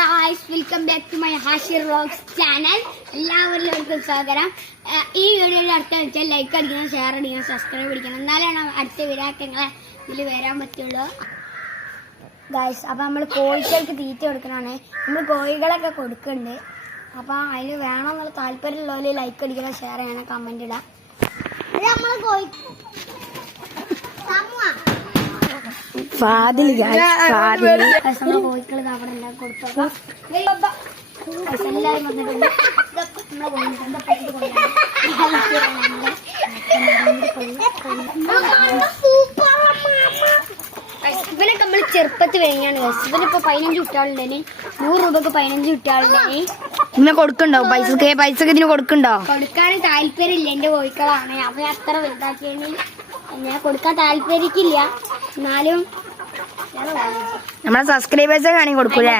Guys, welcome back to my Hashir vlogs channel. എല്ലാവർക്കും സ്വാഗതം. ഈ വീഡിയോയുടെ അടുത്ത വെച്ചാൽ ലൈക്ക് അടിക്കണം, ഷെയർ അടിക്കണം, സബ്സ്ക്രൈബ് അടിക്കണം. എന്നാലാണ് അടുത്ത വീഡിയോ നിങ്ങളെ ഇതിൽ വരാൻ പറ്റുള്ളൂ. ഗായ്സ്, അപ്പം നമ്മൾ കോഴികൾക്ക് തീറ്റ കൊടുക്കണതാണ്. നമ്മൾ കോഴികളൊക്കെ കൊടുക്കുന്നുണ്ട്. അപ്പം അതിന് വേണമെന്നുള്ള താല്പര്യമുള്ളവർ ലൈക്ക് അടിക്കണം, ഷെയർ ചെയ്യണം, കമൻറ്റ് ഇടാം. നമ്മൾ കോഴികൾ അവിടെ എല്ലാം കൊടുത്തു. എല്ലാവരും വന്നിട്ടുണ്ട്. ഇവനൊക്കെ നമ്മൾ ചെറുപ്പത്തിൽ വേങ്ങിയാണ്. ഇവനിപ്പോ 15 കുട്ടികളുണ്ടേന്, 100 രൂപക്ക് 15 കുട്ടികളുണ്ടേന്. ഇങ്ങനെ കൊടുക്കണ്ടോ? പൈസ ഇതിന് കൊടുക്കണ്ടോ? കൊടുക്കാൻ താല്പര്യമില്ല. എന്റെ കോഴിക്കളാണ്. അവൻ അത്ര വലുതാക്കിയതിന് ഞാൻ കൊടുക്കാൻ താല്പര്യക്കില്ല. എന്നാലും നമ്മളെ സബ്സ്ക്രൈബേഴ്സൊക്കെ ആണെങ്കിൽ കൊടുക്കൂലേ?